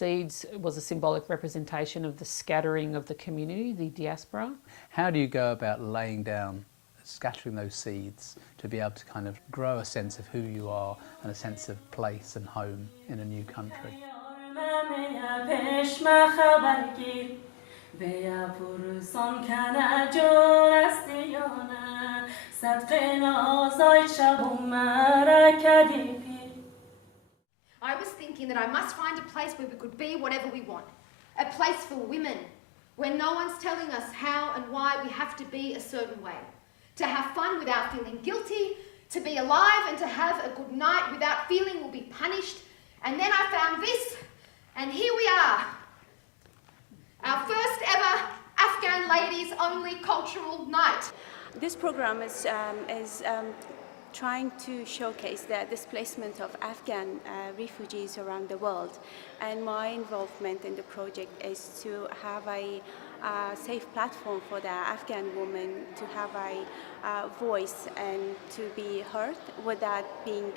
seeds was a symbolic representation of the scattering of the community, the diaspora. How do you go about laying down, scattering those seeds to be able to kind of grow a sense of who you are and a sense of place and home in a new country? I was thinking that I must find a place where we could be whatever we want. A place for women, where no one's telling us how and why we have to be a certain way. To have fun without feeling guilty, to be alive and to have a good night without feeling we'll be punished. And then I found this, and here we are. Our first ever Afghan ladies only cultural night. This program is trying to showcase the displacement of Afghan refugees around the world, and my involvement in the project is to have a safe platform for the Afghan women to have a voice and to be heard without being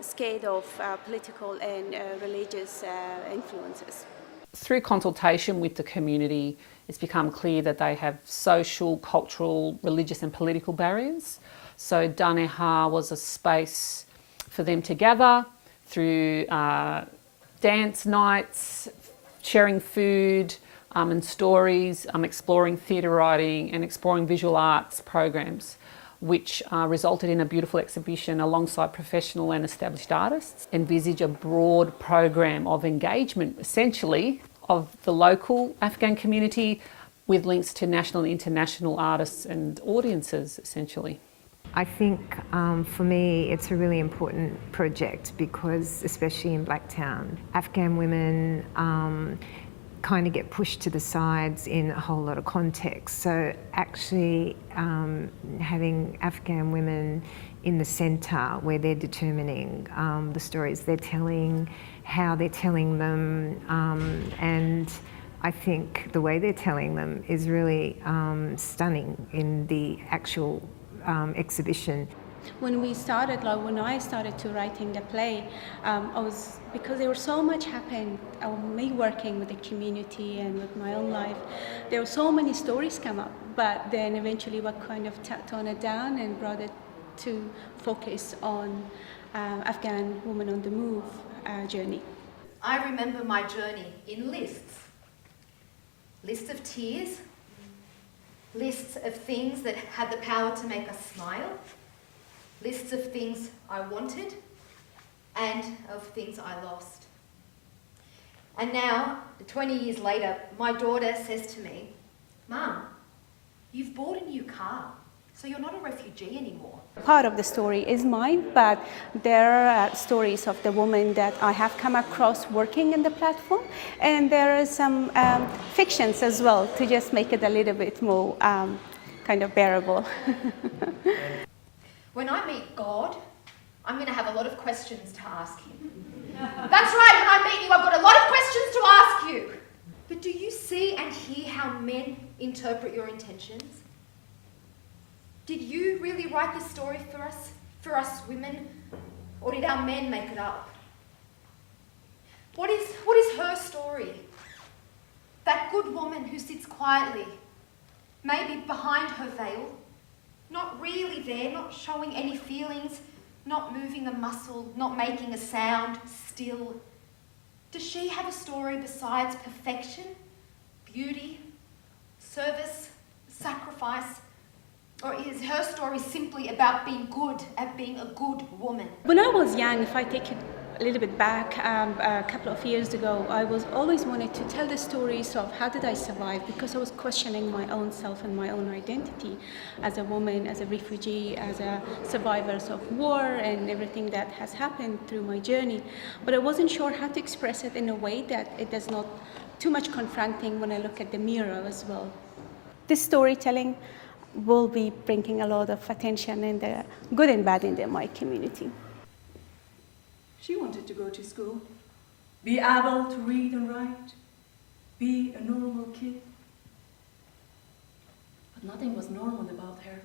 scared of political and religious influences. Through consultation with the community, it's become clear that they have social, cultural, religious and political barriers. So Daneha was a space for them to gather through dance nights, sharing food and stories, exploring theatre writing and exploring visual arts programs, which resulted in a beautiful exhibition alongside professional and established artists. Envisage a broad program of engagement, essentially, of the local Afghan community with links to national and international artists and audiences, essentially. I think for me it's a really important project because, especially in Blacktown, Afghan women kind of get pushed to the sides in a whole lot of contexts. So actually having Afghan women in the centre where they're determining the stories they're telling, how they're telling them, and I think the way they're telling them is really stunning in the actual exhibition. When I started to writing the play, because there was so much happened, me working with the community and with my own life, there were so many stories come up, but then eventually we kind of toned it down and brought it to focus on Afghan women on the move journey. I remember my journey in lists. Lists of tears, lists of things that had the power to make us smile, lists of things I wanted and of things I lost. And now, 20 years later, my daughter says to me, "Mum, you've bought a new car, so you're not a refugee anymore." Part of the story is mine, but there are stories of the women that I have come across working in the platform, and there are some fictions as well to just make it a little bit more kind of bearable. When I meet God, I'm going to have a lot of questions to ask him. That's right, when I meet you, I've got a lot of questions to ask you. But do you see and hear how men interpret your intentions? Did you really write this story for us women, or did our men make it up? What is her story? That good woman who sits quietly, maybe behind her veil, not really there, not showing any feelings, not moving a muscle, not making a sound, still. Does she have a story besides perfection, beauty, service, sacrifice? Or is her story simply about being good, at being a good woman? When I was young, if I take it a little bit back, a couple of years ago, I was always wanted to tell the stories of how did I survive, because I was questioning my own self and my own identity as a woman, as a refugee, as a survivor of war and everything that has happened through my journey. But I wasn't sure how to express it in a way that it does not too much confronting when I look at the mirror as well. This storytelling will be bringing a lot of attention in the good and bad in my community. She wanted to go to school, be able to read and write, be a normal kid. But nothing was normal about her.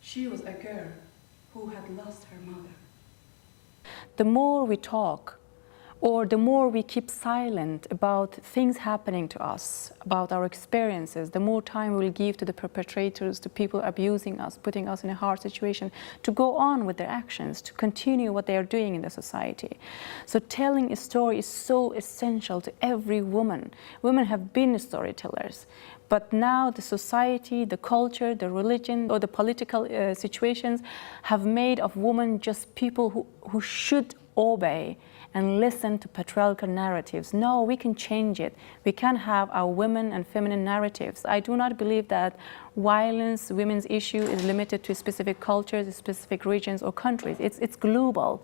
She was a girl who had lost her mother. The more we talk or the more we keep silent about things happening to us, about our experiences, the more time we will give to the perpetrators, to people abusing us, putting us in a hard situation, to go on with their actions, to continue what they are doing in the society. So telling a story is so essential to every woman. Women have been storytellers. But now the society, the culture, the religion, or the political situations have made of women just people who should obey and listen to patriarchal narratives. No, we can change it. We can have our women and feminine narratives. I do not believe that violence, women's issue is limited to specific cultures, specific regions or countries. It's global.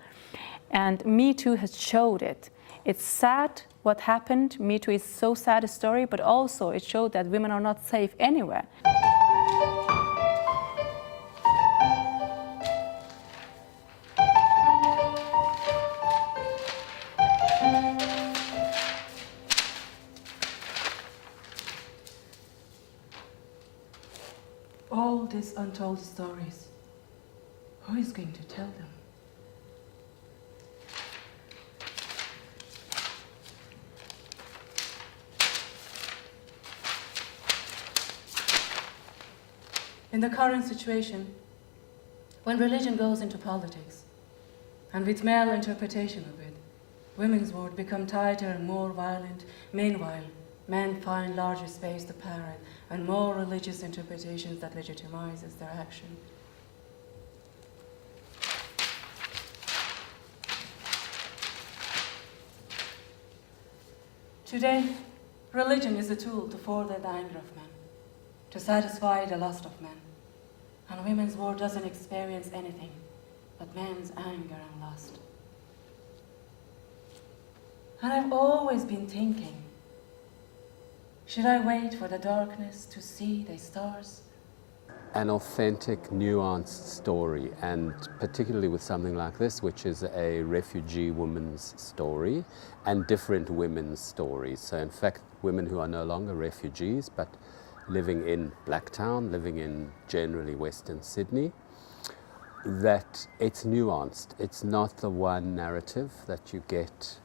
And Me Too has showed it. It's sad what happened. Me Too is so sad a story, but also it showed that women are not safe anywhere. All these untold stories, who is going to tell them? In the current situation, when religion goes into politics, and with male interpretation of it, women's words become tighter and more violent. Meanwhile, men find larger space to parrot and more religious interpretations that legitimizes their action. Today, religion is a tool to further the anger of men, to satisfy the lust of men. And women's world doesn't experience anything but men's anger and lust. And I've always been thinking, should I wait for the darkness to see the stars? An authentic, nuanced story, and particularly with something like this, which is a refugee woman's story and different women's stories. So in fact, women who are no longer refugees, but living in Blacktown, living in generally Western Sydney, that it's nuanced. It's not the one narrative that you get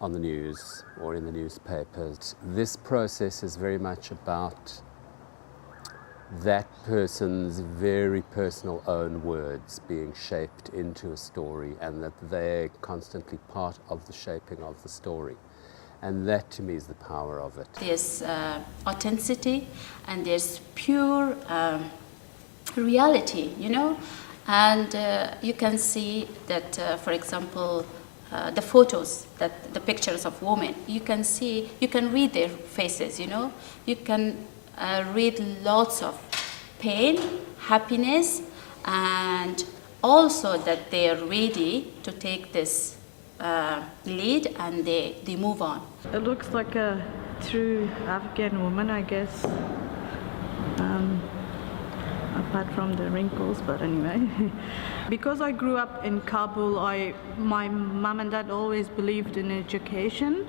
on the news or in the newspapers. This process is very much about that person's very personal own words being shaped into a story, and that they're constantly part of the shaping of the story. And that to me is the power of it. There's authenticity and there's pure reality, you know? And you can see that, for example, the photos, the pictures of women, you can read their faces, you know? You can read lots of pain, happiness, and also that they are ready to take this lead and they move on. It looks like a true Afghan woman, I guess, apart from the wrinkles, but anyway. Because I grew up in Kabul, my mom and dad always believed in education.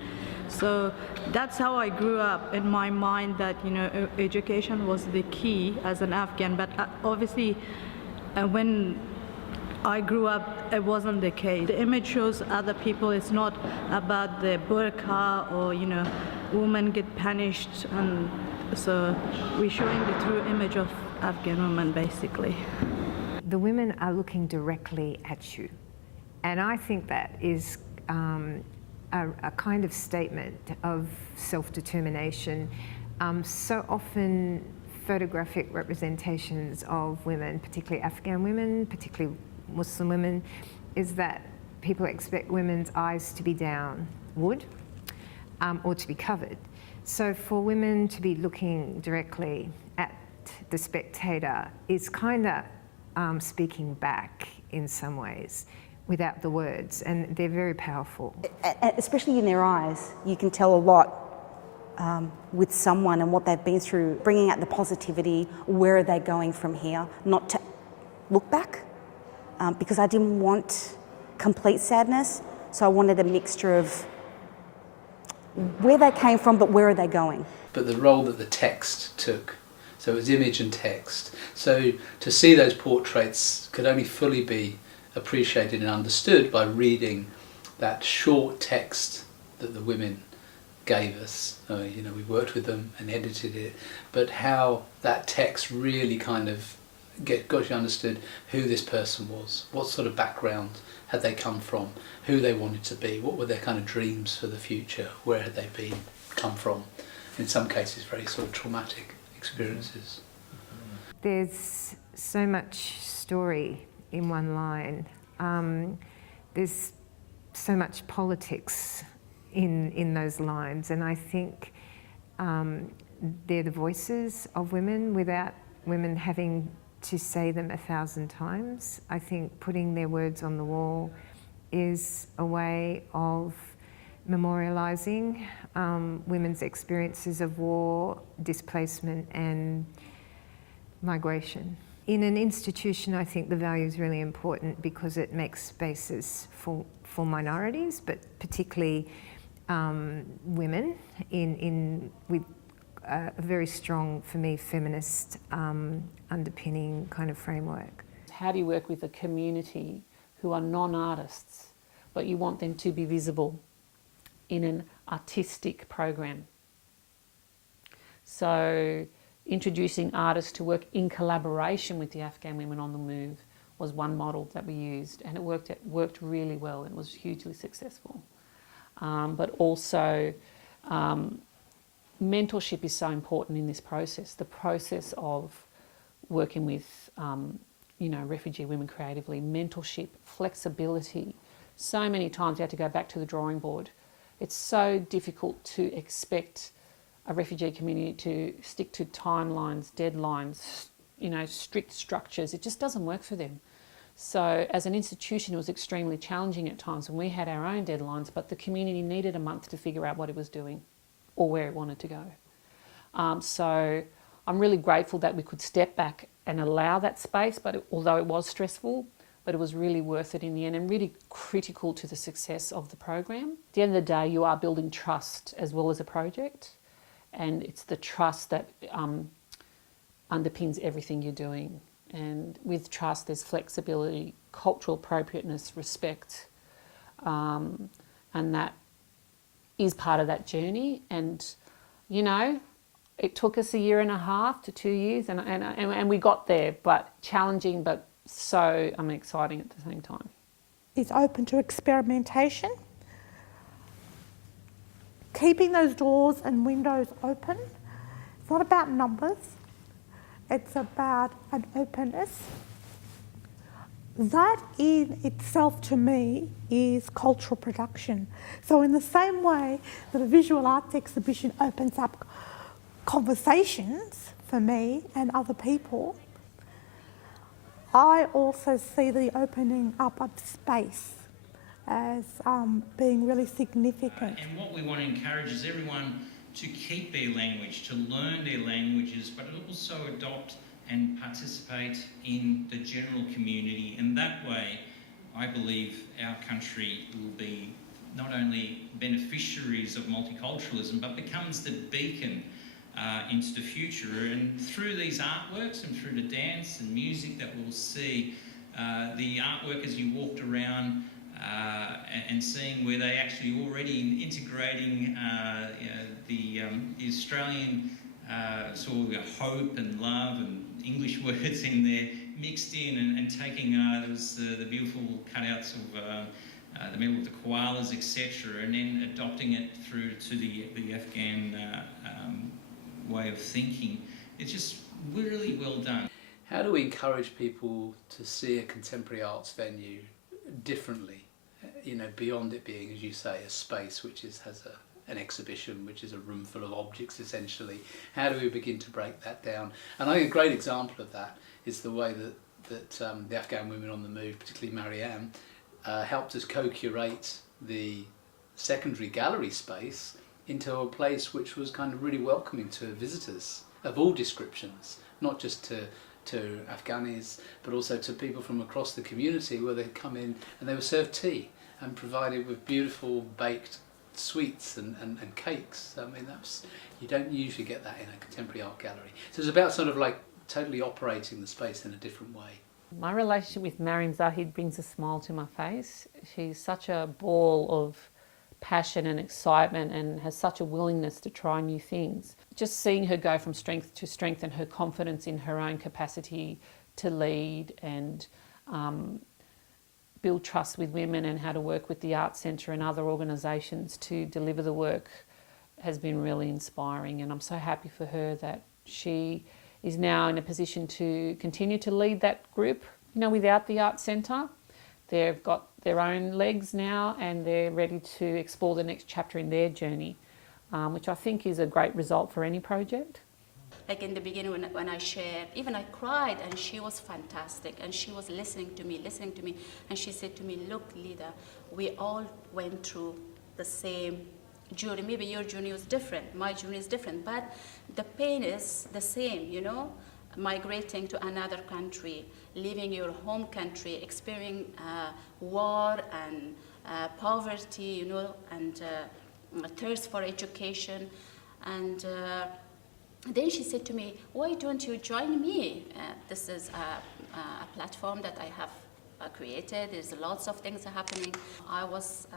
So that's how I grew up in my mind, that, you know, education was the key as an Afghan. But obviously, when I grew up, it wasn't the case. The image shows other people. It's not about the burqa or, you know, women get punished. And so we're showing the true image of Afghan women, basically. The women are looking directly at you. And I think that is a kind of statement of self-determination. So often photographic representations of women, particularly Afghan women, particularly Muslim women, is that people expect women's eyes to be downward or to be covered. So for women to be looking directly at the spectator is kind of speaking back in some ways without the words, and they're very powerful. Especially in their eyes, you can tell a lot with someone and what they've been through, bringing out the positivity, where are they going from here, not to look back, because I didn't want complete sadness, so I wanted a mixture of where they came from, but where are they going. But the role that the text took, so it was image and text, so to see those portraits could only fully be appreciated and understood by reading that short text that the women gave us, you know, we worked with them and edited it, but how that text really kind of got you understood who this person was, what sort of background had they come from, who they wanted to be, what were their kind of dreams for the future, where had they come from, in some cases very sort of traumatic experiences. There's so much story in one line. There's so much politics in those lines, and I think they're the voices of women without women having to say them 1,000 times. I think putting their words on the wall is a way of memorialising women's experiences of war, displacement and migration. In an institution, I think the value is really important because it makes spaces for minorities, but particularly women with a very strong, for me, feminist underpinning kind of framework. How do you work with a community who are non-artists, but you want them to be visible in an artistic program? So introducing artists to work in collaboration with the Afghan Women on the Move was one model that we used, and it worked really well and was hugely successful. But also, mentorship is so important in this process. The process of working with, refugee women creatively, mentorship, flexibility. So many times you have to go back to the drawing board. It's so difficult to expect a refugee community to stick to timelines, deadlines, strict structures. It just doesn't work for them. So as an institution, it was extremely challenging at times when we had our own deadlines, but the community needed a month to figure out what it was doing or where it wanted to go. So I'm really grateful that we could step back and allow that space, but although it was stressful, but it was really worth it in the end and really critical to the success of the program. At the end of the day, you are building trust as well as a project, and it's the trust that underpins everything you're doing. And with trust, there's flexibility, cultural appropriateness, respect, and that is part of that journey. And, it took us 1.5 to 2 years, and we got there, but challenging, but so exciting at the same time. It's open to experimentation, keeping those doors and windows open. It's not about numbers. It's about an openness. That in itself, to me, is cultural production. So in the same way that a visual arts exhibition opens up conversations for me and other people, I also see the opening up of space as being really significant. And what we want to encourage is everyone to keep their language, to learn their languages, but also adopt and participate in the general community. And that way, I believe our country will be not only beneficiaries of multiculturalism, but becomes the beacon into the future. And through these artworks and through the dance and music that we'll see, the artwork as you walked around and seeing where they actually already integrating the Australian sort of hope and love and English words in there, mixed in and taking there was the beautiful cutouts of the middle of the koalas, etc., and then adopting it through to the Afghan way of thinking. It's just really well done. How do we encourage people to see a contemporary arts venue differently? Beyond it being, as you say, a space which has an exhibition, which is a room full of objects essentially. How do we begin to break that down? And I think a great example of that is the way that the Afghan Women on the Move, particularly Maryam, helped us co-curate the secondary gallery space into a place which was kind of really welcoming to visitors of all descriptions, not just to Afghanis, but also to people from across the community, where they'd come in and they were served tea and provided with beautiful baked sweets and cakes. I mean, you don't usually get that in a contemporary art gallery. So it's about sort of like totally operating the space in a different way. My relationship with Maryam Zahid brings a smile to my face. She's such a ball of passion and excitement and has such a willingness to try new things. Just seeing her go from strength to strength and her confidence in her own capacity to lead and build trust with women and how to work with the Arts Centre and other organisations to deliver the work has been really inspiring, and I'm so happy for her that she is now in a position to continue to lead that group. You know, without the Arts Centre, they've got their own legs now and they're ready to explore the next chapter in their journey, which I think is a great result for any project. Like in the beginning when I shared, even I cried, and she was fantastic, and she was listening to me, and she said to me, look, Lida, we all went through the same journey. Maybe your journey was different, my journey is different, but the pain is the same, you know? Migrating to another country, leaving your home country, experiencing war and poverty, you know, and thirst for education. And then she said to me, why don't you join me? This is a platform that I have created. There's lots of things happening. I was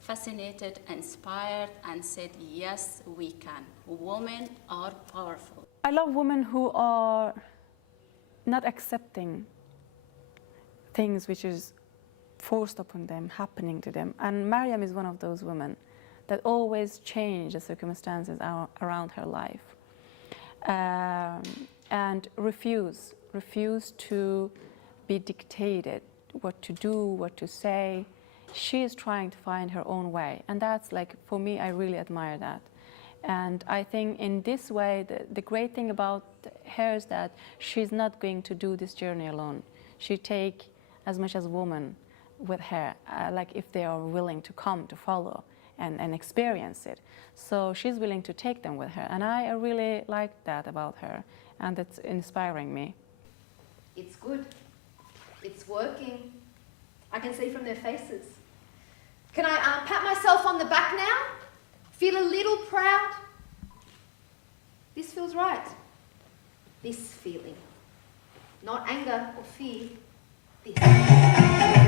fascinated, inspired, and said, yes, we can. Women are powerful. I love women who are not accepting things which is forced upon them, happening to them. And Maryam is one of those women that always change the circumstances around her life. And refuse to be dictated what to do, what to say. She is trying to find her own way, and that's like, for me, I really admire that. And I think in this way, the great thing about her is that she's not going to do this journey alone. She take as much as women with her, like if they are willing to come to follow and experience it. So she's willing to take them with her, and I really like that about her, and it's inspiring me. It's good. It's working. I can see from their faces. Can I pat myself on the back now? Feel a little proud? This feels right. This feeling. Not anger or fear. This.